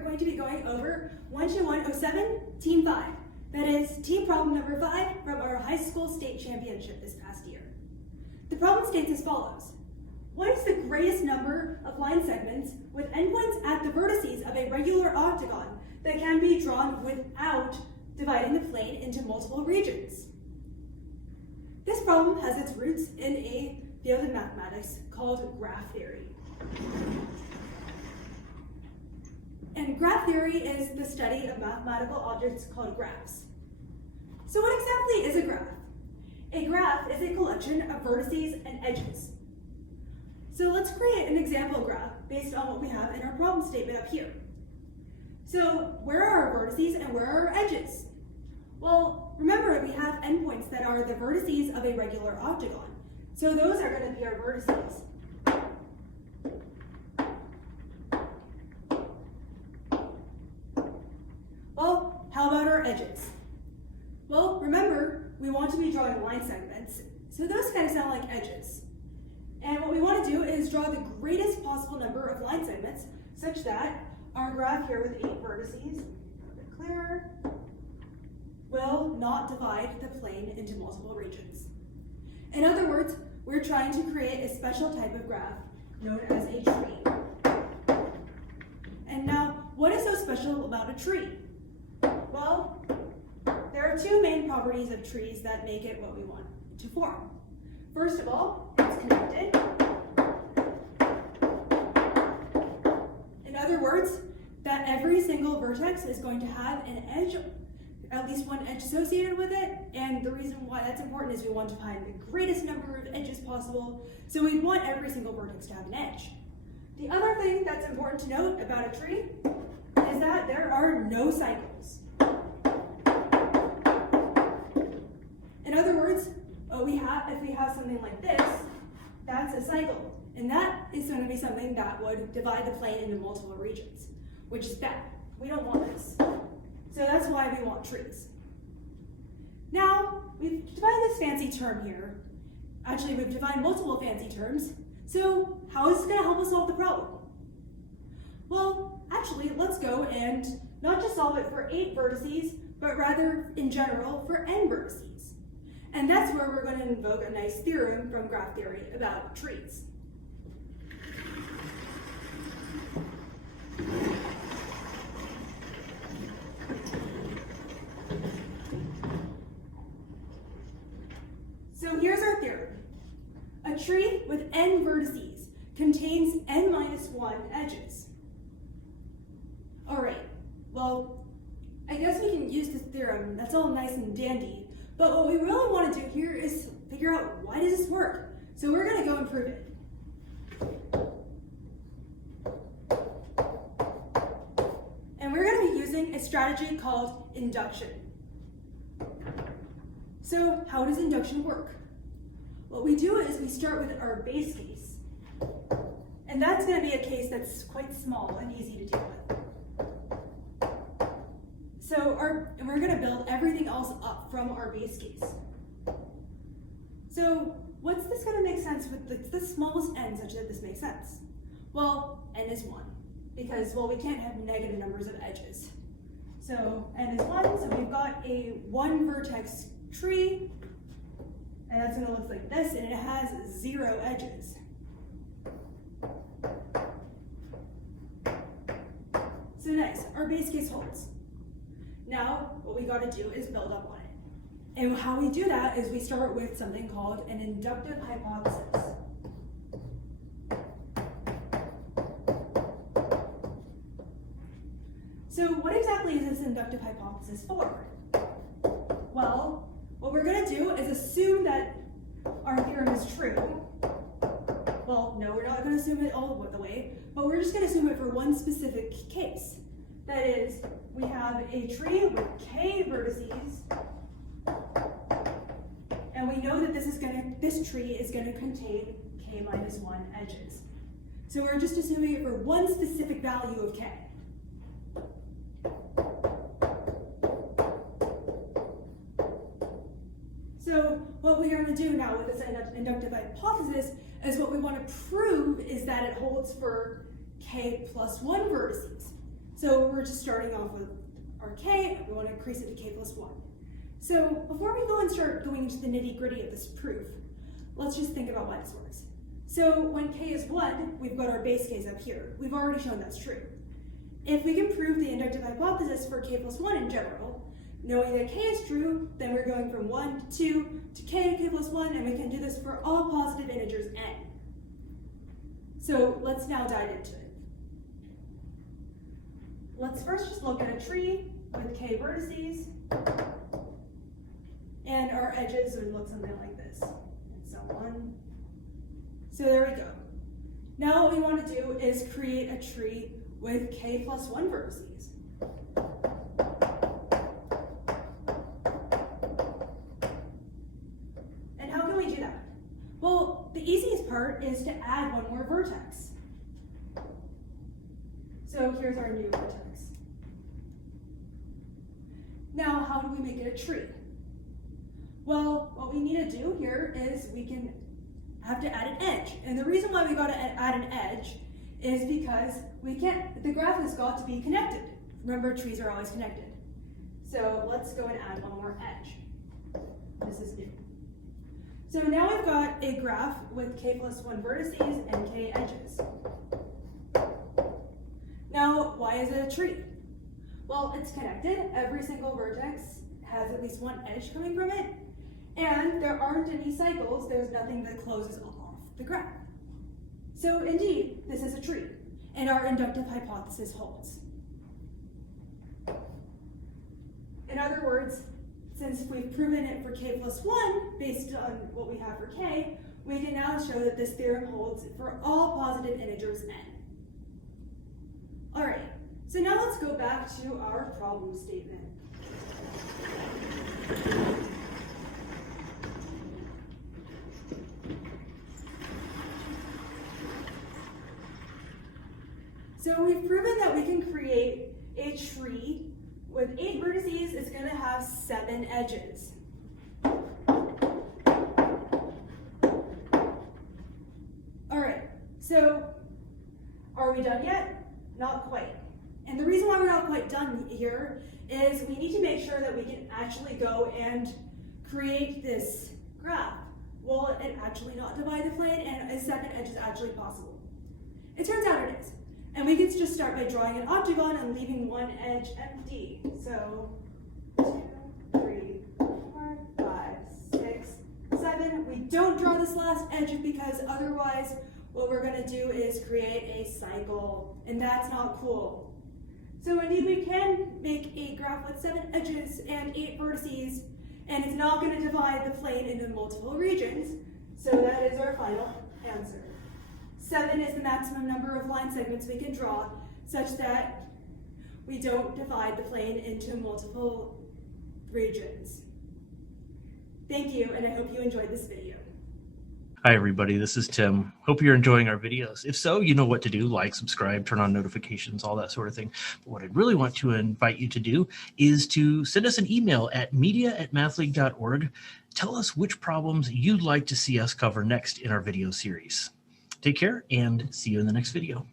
going to be going over 12107, Team 5. That is team problem number 5 from our high school state championship this past year. The problem states as follows. What is the greatest number of line segments with endpoints at the vertices of a regular octagon that can be drawn without dividing the plane into multiple regions? This problem has its roots in a field of mathematics called graph theory. And graph theory is the study of mathematical objects called graphs. So what exactly is a graph? A graph is a collection of vertices and edges. So let's create an example graph based on what we have in our problem statement up here. So where are our vertices and where are our edges? Well, remember we have endpoints that are the vertices of a regular octagon. So those are going to be our vertices. Well, how about our edges? Well, remember, we want to be drawing line segments, so those kind of sound like edges. And what we want to do is draw the greatest possible number of line segments such that our graph here with 8 vertices, a bit clearer, will not divide the plane into multiple regions. In other words, we're trying to create a special type of graph known as a tree. And now, what is so special about a tree? Well, there are 2 main properties of trees that make it what we want to form. First of all, it's connected. In other words, that every single vertex is going to have an edge, at least one edge associated with it, and the reason why that's important is we want to find the greatest number of edges possible, so we want every single vertex to have an edge. The other thing that's important to note about a tree is that there are no cycles. In other words, if we have something like this, that's a cycle. And that is going to be something that would divide the plane into multiple regions, which is bad. We don't want this. So that's why we want trees. Now, we've defined this fancy term here. Actually, we've defined multiple fancy terms. So how is this going to help us solve the problem? Well, actually, let's go and not just solve it for 8 vertices, but rather, in general, for n vertices. And that's where we're going to invoke a nice theorem from graph theory about trees. So here's our theorem. A tree with n vertices contains n minus 1 edges. All right, well, I guess we can use this theorem. That's all nice and dandy. But what we really want to do here is figure out, why does this work? So we're going to go and prove it. And we're going to be using a strategy called induction. So how does induction work? What we do is we start with our base case. And that's going to be a case that's quite small and easy to deal with. And we're going to build everything else up from our base case. So what's this going to make sense with the smallest n such that this makes sense? Well, n is 1, because, well, we can't have negative numbers of edges. So n is 1, so we've got a 1 vertex tree, and that's going to look like this, and it has 0 edges. So nice, our base case holds. Now, what we got to do is build up on it. And how we do that is we start with something called an inductive hypothesis. So what exactly is this inductive hypothesis for? Well, what we're going to do is assume that our theorem is true. Well, no, we're not going to assume it all the way, but we're just going to assume it for one specific case. That is, we have a tree with k vertices, and we know that this tree is going to contain k minus 1 edges. So we're just assuming it for one specific value of k. So what we are going to do now with this inductive hypothesis is what we want to prove is that it holds for k plus 1 vertices. So we're just starting off with our k, and we want to increase it to k plus 1. So before we go and start going into the nitty-gritty of this proof, let's just think about why this works. So when k is 1, we've got our base case up here. We've already shown that's true. If we can prove the inductive hypothesis for k plus 1 in general, knowing that k is true, then we're going from 1 to 2 to k plus 1, and we can do this for all positive integers n. So let's now dive into it. Let's first just look at a tree with k vertices, and our edges would look something like this, and so on. So there we go. Now what we want to do is create a tree with k plus 1 vertices. And how can we do that? Well, the easiest part is to add one more vertex. So here's our new vertex. Now, how do we make it a tree? Well, what we need to do here is we can have to add an edge. And the reason why we got to add an edge is because the graph has got to be connected. Remember, trees are always connected. So let's go and add one more edge. This is new. So now we've got a graph with k plus 1 vertices and k edges. Now, why is it a tree? Well, it's connected. Every single vertex has at least one edge coming from it, and there aren't any cycles. There's nothing that closes off the graph. So indeed, this is a tree, and our inductive hypothesis holds. In other words, since we've proven it for k plus 1 based on what we have for k, we can now show that this theorem holds for all positive integers n. All right, so now let's go back to our problem statement. So we've proven that we can create a tree with 8 vertices. It's going to have 7 edges. All right, so are we done yet? Not quite. And the reason why we're not quite done here is we need to make sure that we can actually go and create this graph. Will it actually not divide the plane, and a second edge is actually possible? It turns out it is. And we can just start by drawing an octagon and leaving one edge empty. So 2, 3, 4, 5, 6, 7. We don't draw this last edge because otherwise what we're going to do is create a cycle, and that's not cool. So indeed, we can make a graph with 7 edges and 8 vertices, and it's not going to divide the plane into multiple regions. So that is our final answer. 7 is the maximum number of line segments we can draw, such that we don't divide the plane into multiple regions. Thank you, and I hope you enjoyed this video. Hi, everybody. This is Tim. Hope you're enjoying our videos. If so, you know what to do. Like, subscribe, turn on notifications, all that sort of thing. But what I'd really want to invite you to do is to send us an email at media@mathleague.org. Tell us which problems you'd like to see us cover next in our video series. Take care and see you in the next video.